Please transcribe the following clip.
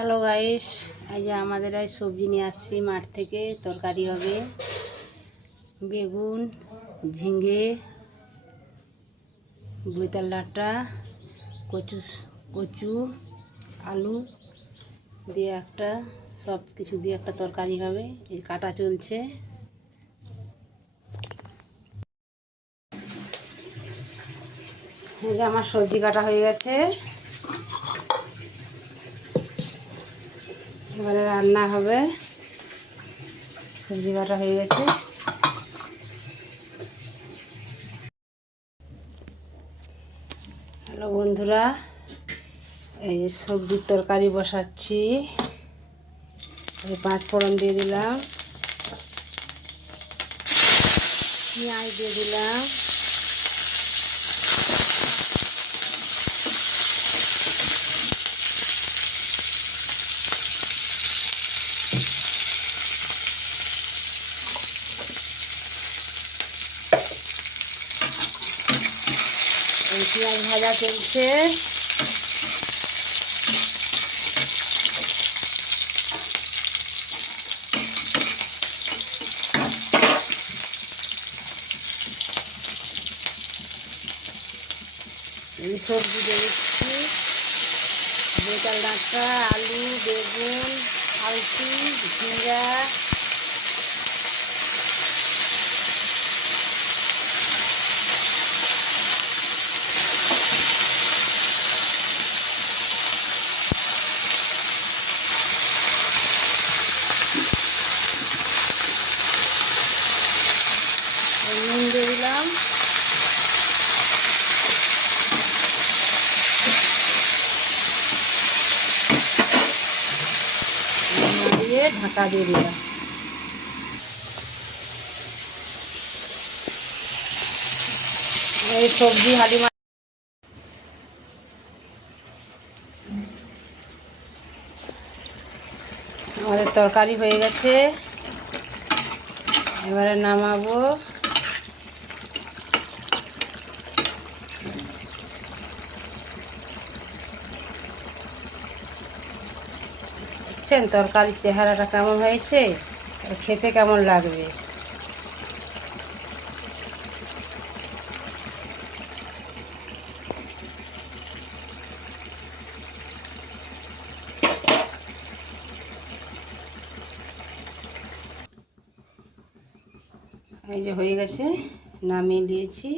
Hello guys, এই যে আমাদের এই সবজি নিয়ে আসছি মাঠ থেকে। তরকারি হবে বেগুন, ঝিঙে, বইতাল ডাঁটা, কচু কচু আলু দিয়ে সব কিছু দিয়ে একটা তরকারি হবে। এই কাটা চলছে। এই যে আমার সবজি কাটা হয়ে গেছে, এবারে রান্না হবে। সবজি কাটা হয়ে গেছে। হ্যালো বন্ধুরা, এই যে সবজির তরকারি বসাচ্ছি। এই 5 ফোড়ন দিয়ে দিলাম, পেঁয়াজ দিয়ে দিলাম, এই পেঁয়াজ ভাজা চলছে। এই সবজি দিয়ে দিচ্ছি, বইতাল ডাঁটা, আলু, বেগুন, আলু, ঝিঙ্গা, নুন দিয়ে দিলাম। দিয়ে ঢাকা দিয়ে দিলাম। এই সবজি হাঁড়ি আমাদের তরকারি হয়ে গেছে, এবারে নামাবো। দেখছেন তরকারির চেহারাটা কেমন হয়েছে, খেতে কেমন লাগবে। এই যে হয়ে গেছে, নামিয়ে দিয়েছি।